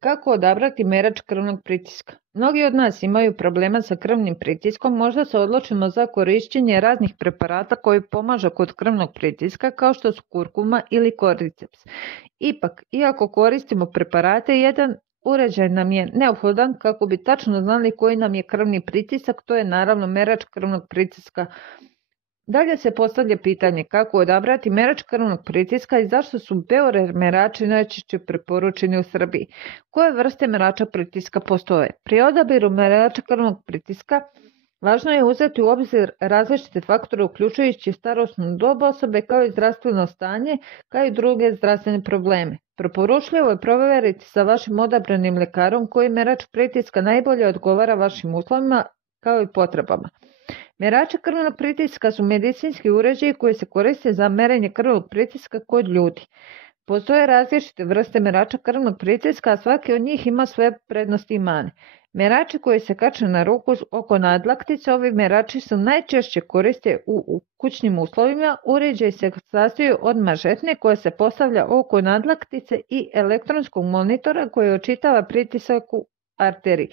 Kako odabrati merač krvnog pritiska? Mnogi od nas imaju problema sa krvnim pritiskom, možda se odlučimo za korišćenje raznih preparata koji pomažu kod krvnog pritiska kao što su kurkuma ili cordyceps. Ipak, iako koristimo preparate, jedan uređaj nam je neophodan kako bi tačno znali koji nam je krvni pritisak, to je naravno merač krvnog pritiska. Dalje se postavlja pitanje kako odabrati merač krvnog pritiska i zašto su Beurer merači najčešće preporučeni u Srbiji. Koje vrste merača pritiska postoje? Pri odabiru merača krvnog pritiska važno je uzeti u obzir različite faktore uključujući starosnu dob osobe kao i zdravstveno stanje, kao i druge zdravstvene probleme. Preporučljivo je provjeriti sa vašim odabranim lekarom koji merač pritiska najbolje odgovara vašim uslovima kao i potrebama. Merači krvnog pritiska su medicinski uređaji koji se koriste za merenje krvnog pritiska kod ljudi. Postoje različite vrste merača krvnog pritiska, a svaki od njih ima svoje prednosti i mane. Merači koji se kače na ruku oko nadlaktice, ovi merači se najčešće koriste u kućnim uslovima. Uređaj se sastoji od mažetne koja se postavlja oko nadlaktice i elektronskog monitora koji očitava pritisak u arteriji.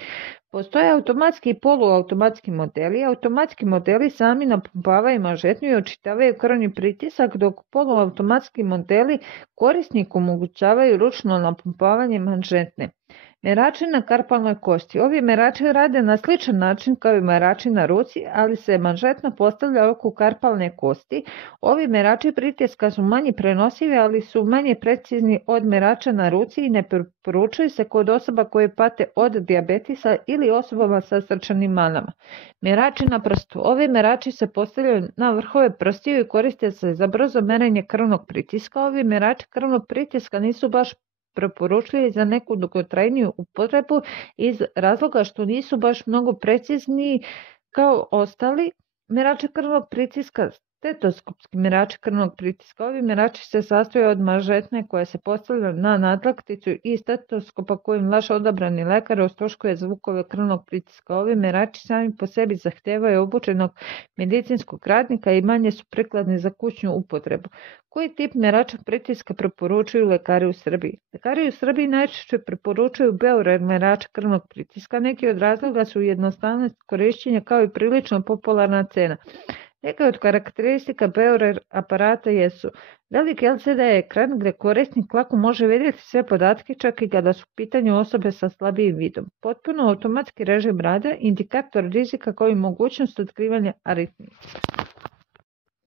Postoje automatski i poluautomatski modeli. Automatski modeli sami napumpavaju mažetnu i očitavaju krvni pritisak, dok poluautomatski modeli korisniku omogućavaju ručno napumpavanje mažetne. Merači na karpalnoj kosti. Ovi merači rade na sličan način kao i merači na ruci, ali se mažetna postavlja oko karpalne kosti. Ovi merači pritiska su manje prenosivi, ali su manje precizni od merača na ruci i ne preporučuju se kod osoba koje pate od dijabetisa ili osobama sa srčanim manama. Merači na prstu. Ovi merači se postavljaju na vrhove prstiju i koriste se za brzo merenje krvnog pritiska. Ovi merači krvnog pritiska nisu baš preporučljivi za neku dugotrajniju upotrebu iz razloga što nisu baš mnogo precizni kao ostali merači krvnog pritiska. Stetoskopski merači krvnog pritiska. Ovi merači se sastoje od mažetne koja se postavlja na nadlakticu i stetoskopa kojim vaš odabrani lekar osluškuje zvukove krvnog pritiska. Ovi merači sami po sebi zahtevaju obučenog medicinskog radnika i manje su prikladni za kućnu upotrebu. Koji tip merača pritiska preporučuju lekari u Srbiji? Lekari u Srbiji najčešće preporučuju Beurer merača krvnog pritiska. Neki od razloga su jednostavnost korišćenja kao i prilično popularna cena. Neke od karakteristika Beurer aparata jesu veliki LCD ekran gdje korisnik lako može vidjeti sve podatke čak i kada su u pitanju osobe sa slabijim vidom. Potpuno automatski režim rada, indikator rizika kao i mogućnost otkrivanja aritmije.